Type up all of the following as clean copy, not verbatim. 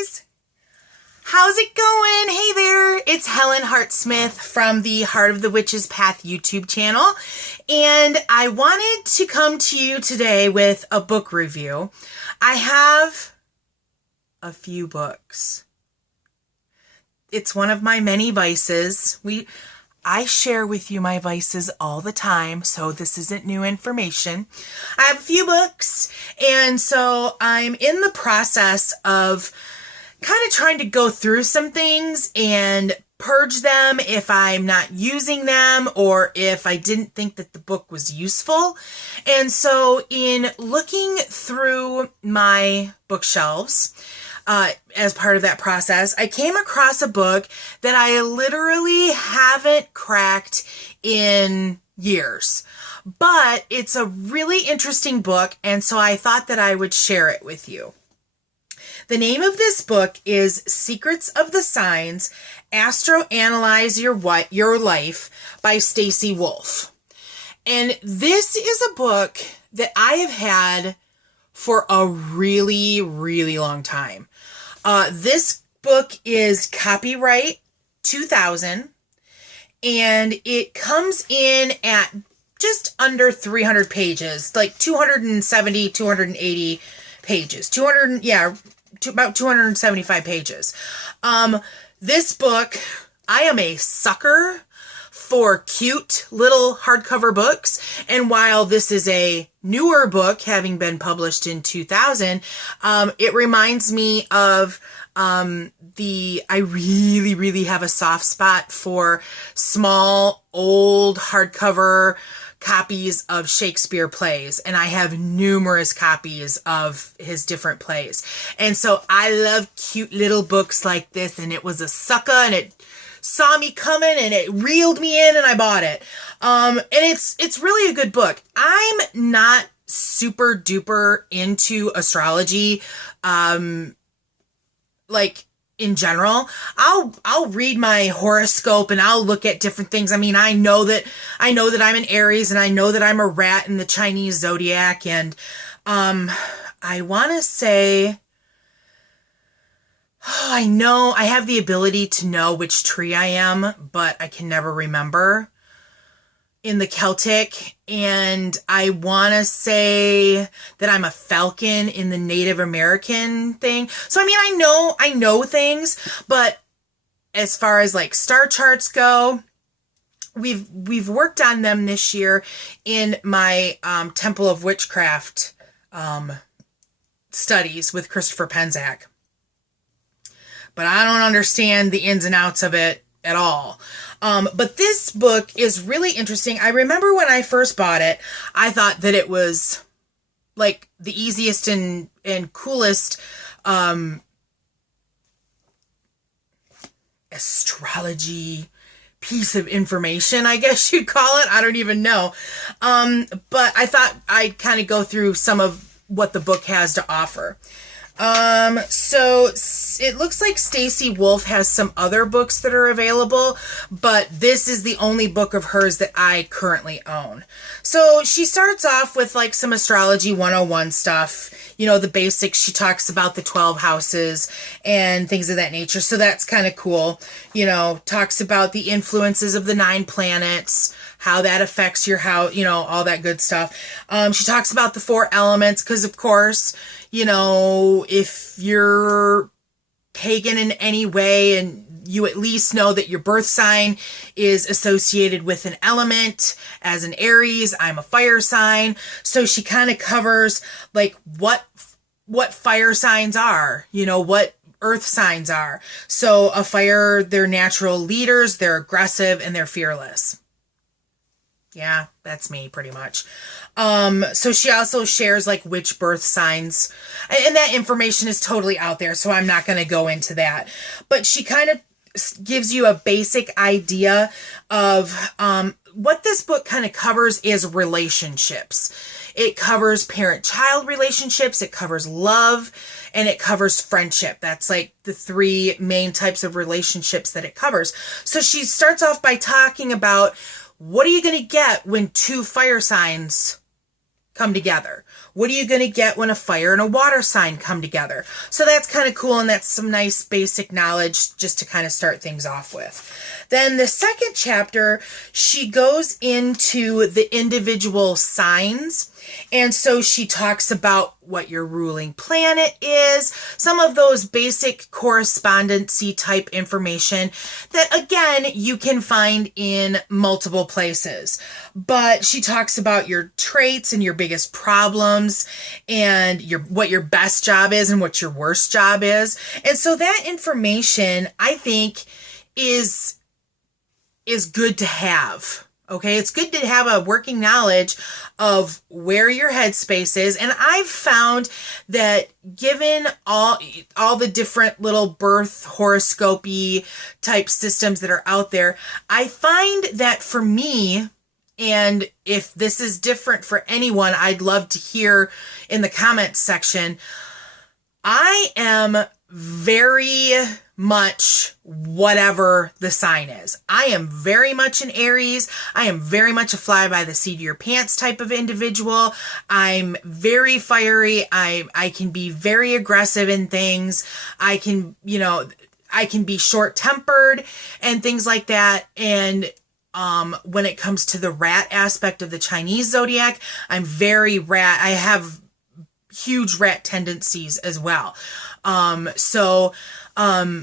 guys! How's it going? Hey there, it's Helen Hart-Smith from the Heart of the Witch's Path YouTube channel, and I wanted to come to you today with a book review. I have a few books. It's one of my many vices. I share with you my vices all the time, so this isn't new information. I have a few books, and so I'm in the process of kind of trying to go through some things and purge them if I'm not using them or if I didn't think that the book was useful. And so in looking through my bookshelves, as part of that process, I came across a book that I literally haven't cracked in years. But it's a really interesting book, and so I thought that I would share it with you. The name of this book is Secrets of the Signs, Astro-Analyze Your Life by Stacy Wolf. And this is a book that I have had for a really, really long time. This book is copyright 2000, and it comes in at just under 300 pages, like 270, 280 pages, about 275 pages. This book, I am a sucker for cute little hardcover books, and while this is a newer book, having been published in 2000, it reminds me of I really, really have a soft spot for small, old hardcover copies of Shakespeare plays, and I have numerous copies of his different plays. And so I love cute little books like this, and it was a sucker, and it saw me coming and it reeled me in, and I bought it. And it's really a good book. I'm not super duper into astrology, like in general. I'll read my horoscope and I'll look at different things. I mean, I know that I'm an Aries, and I know that I'm a rat in the Chinese zodiac, and I want to say, I know I have the ability to know which tree I am, but I can never remember in the Celtic. And I want to say that I'm a falcon in the Native American thing. So, I mean, I know things, but as far as like star charts go, we've worked on them this year in my Temple of Witchcraft studies with Christopher Penczak. But I don't understand the ins and outs of it at all. But this book is really interesting. I remember when I first bought it, I thought that it was like the easiest and coolest astrology piece of information, I guess you'd call it. I don't even know. But I thought I'd kind of go through some of what the book has to offer. So it looks like Stacy Wolf has some other books that are available, but this is the only book of hers that I currently own. So she starts off with like some astrology 101 stuff, the basics. She talks about the 12 houses and things of that nature. So that's kind of cool. Talks about the influences of the 9 planets, how that affects your house, all that good stuff. She talks about the 4 elements, because of course, if you're pagan in any way, and you at least know that your birth sign is associated with an element. As an Aries, I'm a fire sign. So she kind of covers like what fire signs are, what earth signs are. So a fire, they're natural leaders, they're aggressive, and they're fearless. Yeah, that's me pretty much. So she also shares like which birth signs, and that information is totally out there, so I'm not going to go into that. But she kind of gives you a basic idea of what this book kind of covers is relationships. It covers parent-child relationships, it covers love, and it covers friendship. That's like the 3 main types of relationships that it covers. So she starts off by talking about, what are you going to get when 2 fire signs come together? What are you going to get when a fire and a water sign come together? So that's kind of cool, and that's some nice basic knowledge just to kind of start things off with. Then the second chapter, she goes into the individual signs. And so she talks about what your ruling planet is, some of those basic correspondency type information that, again, you can find in multiple places. But she talks about your traits and your biggest problems and what your best job is and what your worst job is. And so that information, I think, is good to have. Okay, it's good to have a working knowledge of where your headspace is. And I've found that given all the different little birth horoscopy type systems that are out there, I find that for me, and if this is different for anyone, I'd love to hear in the comments section, I am very much whatever the sign is. I am very much an Aries. I am very much a fly by the seat of your pants type of individual. I'm very fiery. I can be very aggressive in things. I can be short-tempered and things like that. And when it comes to the rat aspect of the Chinese zodiac, I'm very rat. I have huge rat tendencies as well.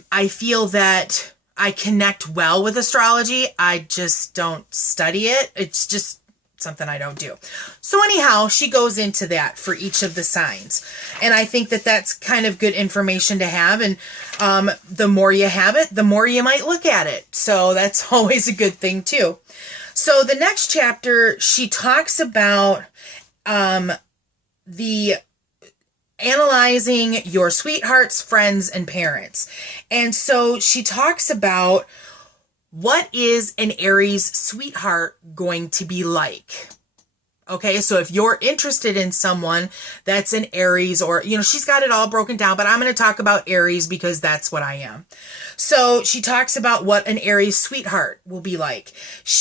I feel that I connect well with astrology. I just don't study it. It's just something I don't do. So anyhow, she goes into that for each of the signs. And I think that that's kind of good information to have. And the more you have it, the more you might look at it. So that's always a good thing too. So the next chapter, she talks about the analyzing your sweethearts, friends, and parents. And so she talks about what is an Aries sweetheart going to be like. Okay, so if you're interested in someone that's an Aries, or, she's got it all broken down, but I'm going to talk about Aries because that's what I am. So she talks about what an Aries sweetheart will be like.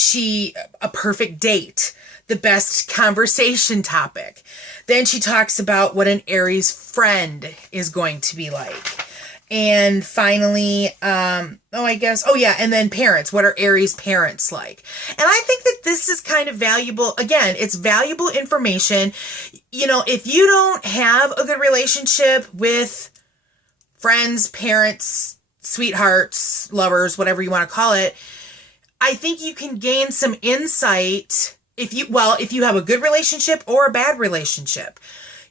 A perfect date, the best conversation topic. Then she talks about what an Aries friend is going to be like. And finally, and then parents. What are Aries parents like? And I think that this is kind of valuable. Again, it's valuable information. If you don't have a good relationship with friends, parents, sweethearts, lovers, whatever you want to call it, I think you can gain some insight if you have a good relationship or a bad relationship.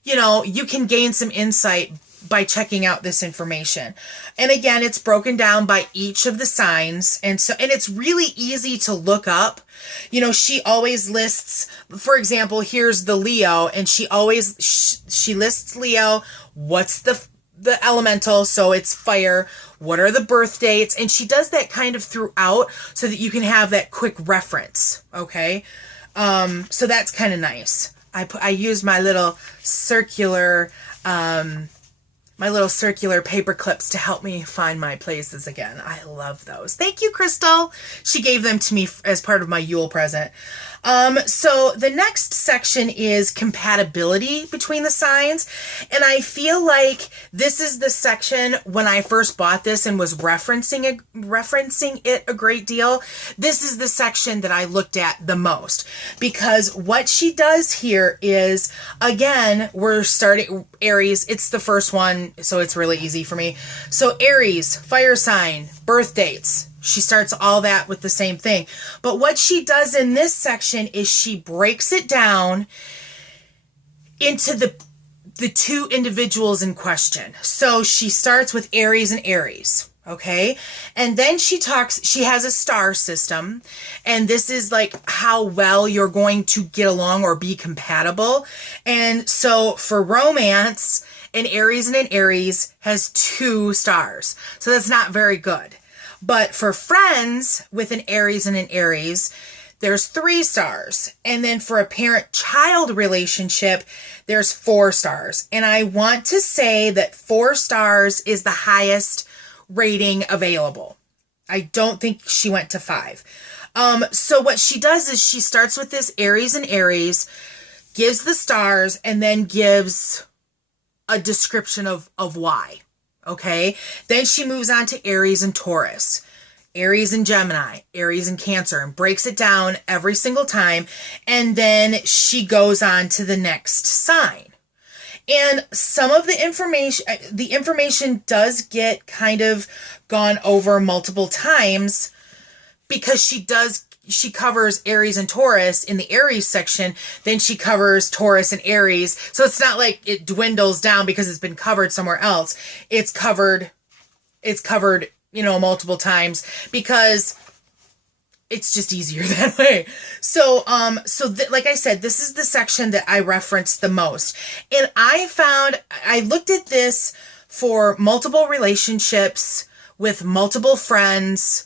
You can gain some insight by checking out this information. And again, it's broken down by each of the signs. And it's really easy to look up. She always lists, for example, here's the Leo, and she lists Leo. What's the elemental? So it's fire. What are the birth dates? And she does that kind of throughout so that you can have that quick reference. Okay. So that's kind of nice. I use my little circular paper clips to help me find my places again. I love those. Thank you, Crystal. She gave them to me as part of my Yule present. So the next section is compatibility between the signs. And I feel like this is the section when I first bought this and was referencing it a great deal. This is the section that I looked at the most, because what she does here is, again, we're starting Aries. It's the first one, so it's really easy for me. So Aries, fire sign, birth dates. She starts all that with the same thing. But what she does in this section is she breaks it down into the two individuals in question. So she starts with Aries and Aries, okay? And then she has a star system, and this is like how well you're going to get along or be compatible. And so for romance, an Aries and an Aries has 2 stars. So that's not very good. But for friends with an Aries and an Aries, there's 3 stars. And then for a parent-child relationship, there's 4 stars. And I want to say that 4 stars is the highest rating available. I don't think she went to 5. So what she does is she starts with this Aries and Aries, gives the stars, and then gives a description of why. Okay. Then she moves on to Aries and Taurus, Aries and Gemini, Aries and Cancer, and breaks it down every single time. And then she goes on to the next sign. And some of the information does get kind of gone over multiple times, because she covers Aries and Taurus in the Aries section, then she covers Taurus and Aries. So it's not like it dwindles down because it's been covered somewhere else. It's covered, multiple times, because it's just easier that way. So, like I said, this is the section that I referenced the most. And I looked at this for multiple relationships with multiple friends,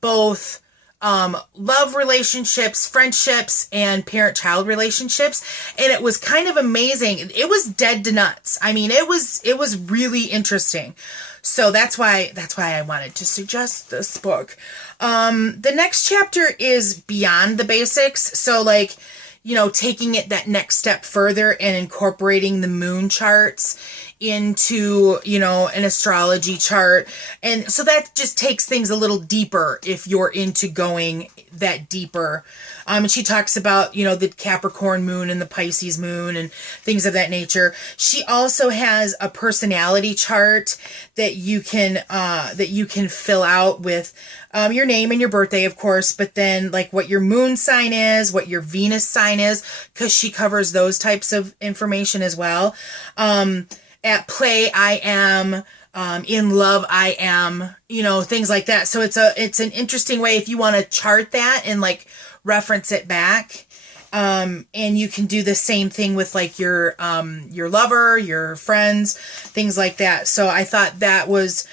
both love relationships, friendships, and parent-child relationships. And it was kind of amazing. It was dead to nuts. I mean, it was really interesting. So that's why I wanted to suggest this book. The next chapter is beyond the basics. So like, taking it that next step further and incorporating the moon charts into, an astrology chart. And so that just takes things a little deeper if you're into going that deeper. And she talks about, the Capricorn moon and the Pisces moon and things of that nature. She also has a personality chart that you can fill out with your name and your birthday, of course, but then like what your moon sign is, what your Venus sign is, because she covers those types of information as well. At play, I am. In love, I am. Things like that. So it's an interesting way if you want to chart that and like reference it back. And you can do the same thing with like your lover, your friends, things like that. So I thought that was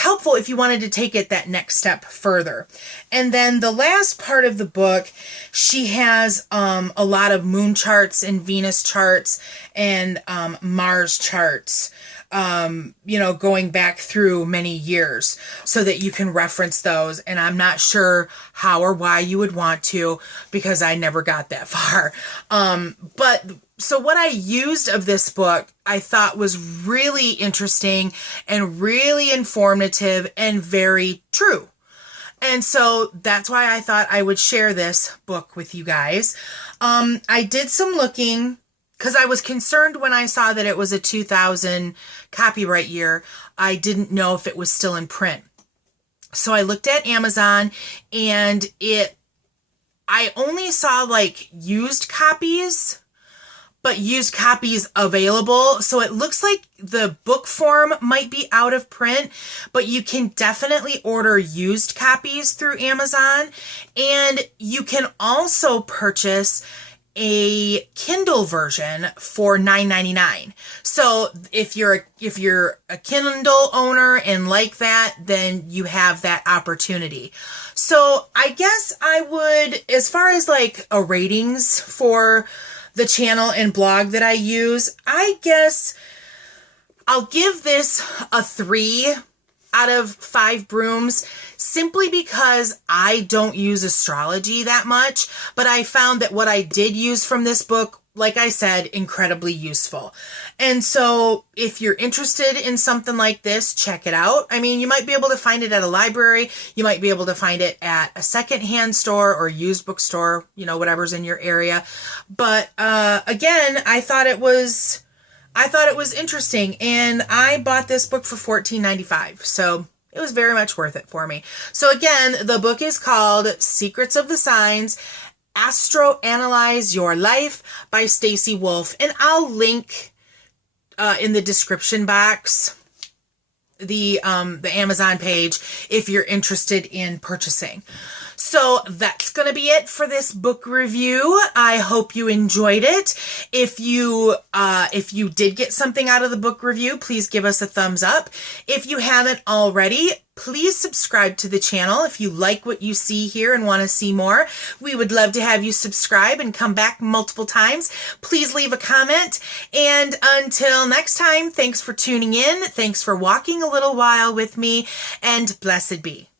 helpful if you wanted to take it that next step further. And then the last part of the book, she has a lot of moon charts and Venus charts and Mars charts. Going back through many years so that you can reference those. And I'm not sure how or why you would want to, because I never got that far. But so what I used of this book, I thought was really interesting and really informative and very true. And so that's why I thought I would share this book with you guys. I did some looking, because I was concerned when I saw that it was a 2000 copyright year. I didn't know if it was still in print. So I looked at Amazon, and I only saw like used copies, but used copies available. So it looks like the book form might be out of print, but you can definitely order used copies through Amazon. And you can also purchase a Kindle version for $9.99. So if you're a Kindle owner and like that, then you have that opportunity. So I guess I would, as far as like a ratings for the channel and blog that I use, I guess I'll give this a 3 out of 5 brooms, simply because I don't use astrology that much, but I found that what I did use from this book, like I said, incredibly useful. And so if you're interested in something like this, check it out. I mean, you might be able to find it at a library. You might be able to find it at a secondhand store or a used bookstore, whatever's in your area. But again, I thought it was interesting, and I bought this book for $14.95, so it was very much worth it for me. So again, the book is called Secrets of the Signs, Astro-Analyze Your Life by Stacy Wolf, and I'll link in the description box the Amazon page if you're interested in purchasing. So that's going to be it for this book review. I hope you enjoyed it. If you did get something out of the book review, please give us a thumbs up. If you haven't already, please subscribe to the channel. If you like what you see here and want to see more, we would love to have you subscribe and come back multiple times. Please leave a comment. And until next time, thanks for tuning in. Thanks for walking a little while with me, and blessed be.